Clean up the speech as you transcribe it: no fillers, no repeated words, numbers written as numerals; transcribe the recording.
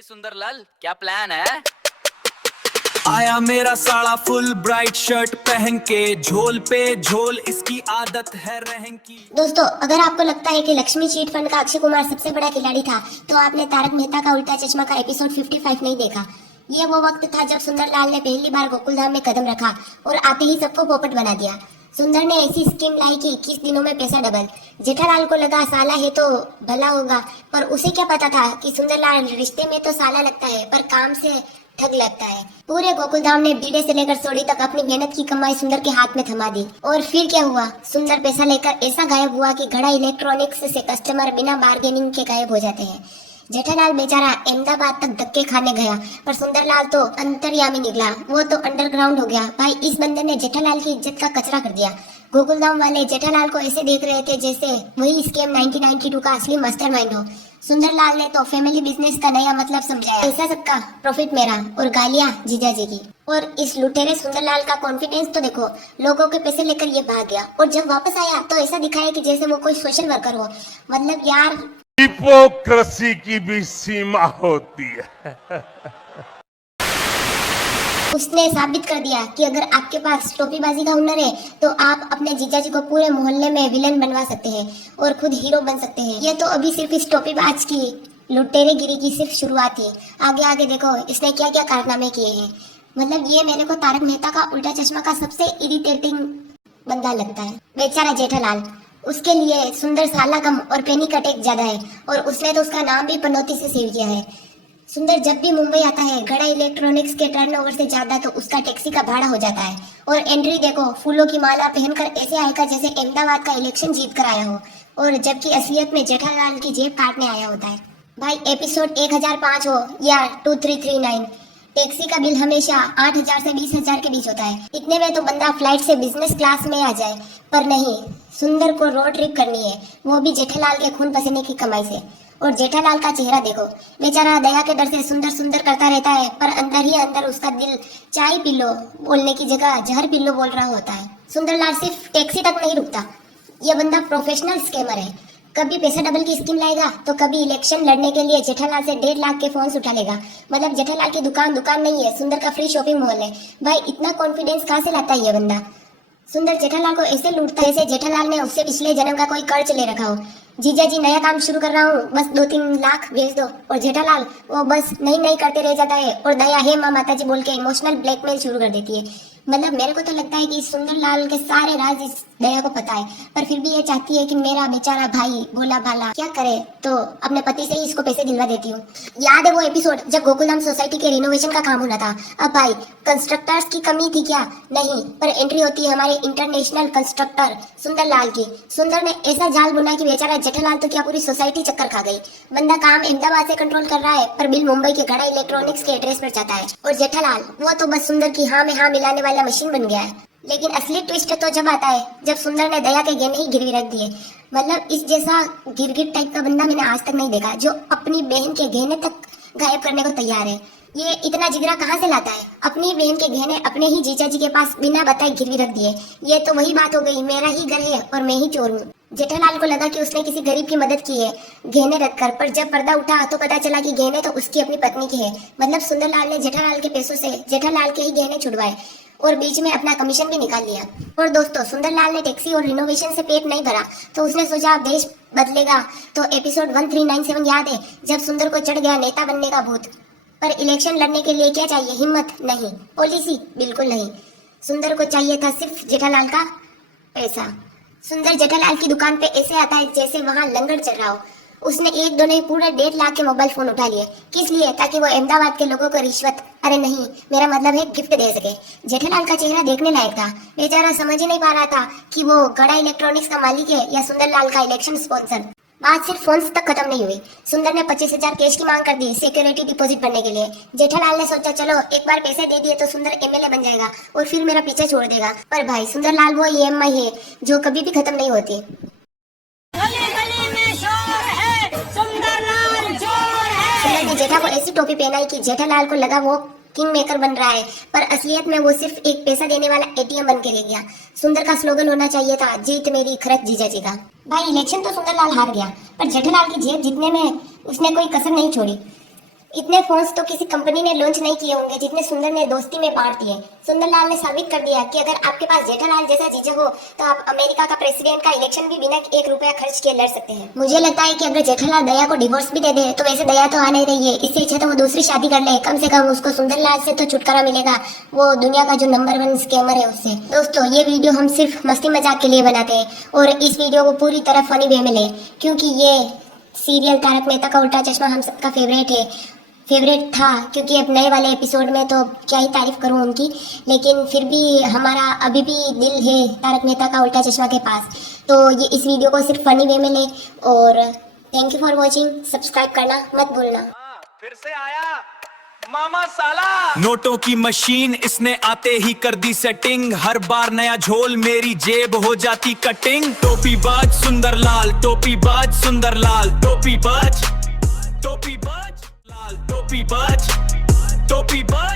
भाई सुंदरलाल, क्या प्लान है? आया मेरा साला फुल ब्राइट शर्ट पहन के, झोल पे झोल इसकी आदत है रहन की। दोस्तों, अगर आपको लगता है कि लक्ष्मी चीट फंड का अक्षय कुमार सबसे बड़ा खिलाड़ी था, तो आपने तारक मेहता का उल्टा चश्मा का एपिसोड 55 नहीं देखा। ये वो वक्त था जब सुंदरलाल ने पहली बार गोकुलधाम में कदम रखा और आते ही सबको पोपट बना दिया। सुंदर ने ऐसी स्कीम लाई कि 21 दिनों में पैसा डबल। जेठालाल को लगा साला है तो भला होगा, पर उसे क्या पता था कि सुंदरलाल रिश्ते में तो साला लगता है पर काम से ठग लगता है। पूरे गोकुलधाम ने बीड़े से लेकर सोडी तक अपनी मेहनत की कमाई सुंदर के हाथ में थमा दी। और फिर क्या हुआ? सुंदर पैसा लेकर ऐसा गायब हुआ कि घड़ा इलेक्ट्रॉनिक्स से कस्टमर बिना बार्गेनिंग के गायब हो जाते हैं। जेठालाल बेचारा अहमदाबाद तक धक्के खाने गया, पर सुंदरलाल तो अंतर्यामी निकला, वो तो अंडरग्राउंड हो गया। भाई, इस बंदे ने जेठालाल की इज्जत का कचरा कर दिया। गोकुलधाम वाले जेठालाल को ऐसे देख रहे थे जैसे वही स्कैम 1992 का असली मास्टरमाइंड हो। सुंदरलाल ने तो फैमिली बिजनेस का नया मतलब समझाया, पैसा सबका, प्रॉफिट मेरा और गालियां जीजा जी की। और इस लुटेरे सुंदरलाल का कॉन्फिडेंस तो देखो, लोगों के पैसे लेकर ये भाग गया और जब वापस आया तो ऐसा दिखाया कि जैसे वो कोई सोशल वर्कर हो। मतलब यार, हिपोक्रेसी की भी सीमा होती है। उसने साबित कर दिया कि अगर आपके पास टोपीबाजी का हुनर है तो आप अपने जीजा जी को पूरे मोहल्ले में विलन बनवा सकते हैं और खुद हीरो बन सकते हैं। ये तो अभी सिर्फ इस टोपीबाज की लुटेरेगिरी की सिर्फ शुरुआत थी। आगे आगे देखो इसने क्या क्या कारनामे किए हैं। मतलब ये मेरे को तारक मेहता का उल्टा चश्मा का सबसे इरिटेटिंग बंदा लगता है। बेचारा जेठालाल, उसके लिए सुंदर साला कम और पैनिक अटैक ज्यादा है और उसने तो उसका नाम भी पनौती से सेव किया है। सुंदर जब भी मुंबई आता है, घड़ा इलेक्ट्रॉनिक्स के टर्नओवर से ज्यादा तो उसका टैक्सी का भाड़ा हो जाता है। और एंट्री देखो, फूलों की माला पहनकर ऐसे आएगा जैसे अहमदाबाद का इलेक्शन जीत कर आया हो, और जबकि असलियत में जेठालाल की जेब काटने आया होता है। भाई, एपिसोड 1005 हो या 2339, टैक्सी का बिल हमेशा 8,000 से 20,000 के बीच होता है। इतने में तो बंदा फ्लाइट से बिजनेस क्लास में आ जाए, पर नहीं, सुंदर को रोड ट्रिप करनी है, वो भी जेठालाल के खून पसीने की कमाई से। और जेठालाल का चेहरा देखो, बेचारा दया के डर से सुंदर सुंदर करता रहता है, पर अंदर ही अंदर उसका दिल चाय पी लो बोलने की जगह जहर पी लो बोल रहा होता है। सुंदरलाल सिर्फ टैक्सी तक नहीं रुकता, यह बंदा प्रोफेशनल स्कैमर है। कभी पैसा डबल की स्कीम लाएगा तो कभी इलेक्शन लड़ने के लिए जेठालाल से 1.5 लाख के फोन उठा लेगा। मतलब जेठालाल की दुकान नहीं है, सुंदर का फ्री शॉपिंग मॉल है। भाई, इतना कॉन्फिडेंस कहाँ से लाता है ये बंदा? सुंदर जेठालाल को ऐसे लूटता है जैसे जेठालाल ने उससे पिछले जन्म का कोई कर्ज ले रखा हो। जीजा जी, नया काम शुरू कर रहा हूँ, बस 2-3 लाख भेज दो। और जेठालाल वो बस नहीं करते रह जाता है और दया हे माँ माता जी बोल के इमोशनल ब्लैकमेल शुरू कर देती है। मतलब मेरे को तो लगता है कि सुंदरलाल के सारे राज इस दया को पता है, पर फिर भी ये चाहती है कि मेरा बेचारा भाई भोला भाला क्या करे, तो अपने पति से ही इसको पैसे दिलवा देती हूँ। याद है वो एपिसोड जब गोकुलधाम सोसाइटी के रिनोवेशन का काम होना था? अब भाई, कंस्ट्रक्टर्स की कमी थी क्या? नहीं, पर एंट्री होती है हमारे इंटरनेशनल कंस्ट्रक्टर सुंदरलाल की। सुंदर ने ऐसा जाल बुना कि बेचारा जेठालाल तो क्या पूरी सोसाइटी चक्कर खा गई। बंदा काम अहमदाबाद से कंट्रोल कर रहा है, पर बिल मुंबई के घड़ा इलेक्ट्रॉनिक्स के एड्रेस पर जाता है। और जेठालाल वो तो बस सुंदर की हाँ में हाँ मिलाने वाला मशीन बन गया है। लेकिन असली ट्विस्ट तो जब आता है जब सुंदर ने दया के गहने ही गिरवी रख दिए। मतलब इस जैसा गिरगिट टाइप का बंदा मैंने आज तक नहीं देखा, जो अपनी बहन के गहने तक गायब करने को तैयार है। ये इतना जिगरा कहाँ से लाता है? अपनी बहन के गहने अपने ही जीजा जी के पास बिना बताए गिरवी रख दिए। ये तो वही बात हो गई, मेरा ही घर है और मैं ही चोर हूँ। जेठालाल को लगा कि उसने किसी गरीब की मदद की है गहने रखकर, पर जब पर्दा उठा तो पता चला कि गहने तो उसकी अपनी पत्नी के है। मतलब सुंदरलाल ने जेठालाल के पैसों से जेठालाल के ही गहने छुड़वाए और बीच में अपना कमीशन भी निकाल लिया। और दोस्तों, सुंदरलाल ने टैक्सी और रिनोवेशन से पेट नहीं भरा, तो उसने सोचा देश बदलेगा। तो एपिसोड 1397 याद है, जब सुंदर को चढ़ गया नेता बनने का भूत। पर इलेक्शन लड़ने के लिए क्या चाहिए? हिम्मत नहीं, पॉलिसी बिल्कुल नहीं। सुंदर को चाहिए था सिर्फ जेठालाल का पैसा। सुंदर जेठालाल की दुकान पे ऐसे आता है जैसे वहाँ लंगर चल रहा हो। उसने 1-2 नहीं पूरे 1.5 लाख के मोबाइल फोन उठा लिए। किस लिए? ताकि वो अहमदाबाद के लोगों को रिश्वत, अरे नहीं, मेरा मतलब है गिफ्ट दे सके। जेठालाल का चेहरा देखने लायक था। बेचारा समझ ही नहीं पा रहा था कि वो घड़ा इलेक्ट्रॉनिक्स का मालिक है या सुंदरलाल का इलेक्शन स्पॉन्सर। बात सिर्फ फोन तक खत्म नहीं हुई। सुंदर ने 25,000 कैश की मांग कर दी सिक्योरिटी डिपॉजिट भरने के लिए। जेठालाल ने सोचा चलो एक बार पैसे दे दिए तो सुंदर एमएलए बन जाएगा और फिर मेरा पीछे छोड़ देगा। पर भाई, सुंदरलाल वो ईएमआई है जो कभी भी खत्म नहीं होती। सुंदर ने जेठा को ऐसी टोपी पहनाई कि जेठालाल को लगा वो किंग मेकर बन रहा है, पर असलियत में वो सिर्फ एक पैसा देने वाला एटीएम बन के रह गया। सुंदर का स्लोगन होना चाहिए था, जीत मेरी खरच जीजा जी का। भाई, इलेक्शन तो सुंदरलाल हार गया, पर जेठालाल की जेब जीतने में उसने कोई कसर नहीं छोड़ी। इतने फोन्स तो किसी कंपनी ने लॉन्च नहीं किए होंगे जितने सुंदर ने दोस्ती में बांट दिए। सुंदरलाल ने साबित कर दिया कि अगर आपके पास जेठालाल जैसा जीजा हो तो आप अमेरिका का प्रेसिडेंट का इलेक्शन भी बिना 1 रुपया खर्च किए लड़ सकते हैं। मुझे लगता है कि अगर जेठालाल दया को डिवोर्स भी दे दे तो वैसे दया तो आ नहीं रही है, इससे अच्छा तो वो दूसरी शादी कर ले, कम से कम उसको सुंदरलाल से तो छुटकारा मिलेगा, वो दुनिया का जो नंबर 1 स्कैमर है उससे। दोस्तों ये वीडियो हम सिर्फ मस्ती मजाक के लिए बनाते हैं और इस वीडियो को पूरी तरह फनी वे में ले, क्योंकि ये सीरियल तारक मेहता का उल्टा चश्मा हम सबका फेवरेट था, क्योंकि अब नए वाले एपिसोड में तो क्या ही तारीफ करूं उनकी, लेकिन फिर भी हमारा अभी भी दिल है तारक मेहता का उल्टा चश्मा के पास। तो ये इस वीडियो को सिर्फ फनी वे में ले और thank you for watching. Subscribe करना मत भूलना। फिर से आया मामा साला। नोटों की मशीन इसने आते ही कर दी सेटिंग, हर बार नया झोल मेरी जेब हो जाती कटिंग। टोपी बाज सुंदरलाल, टोपी बाज सुंदरलाल, टोपी बाज लाल, टोपी बाज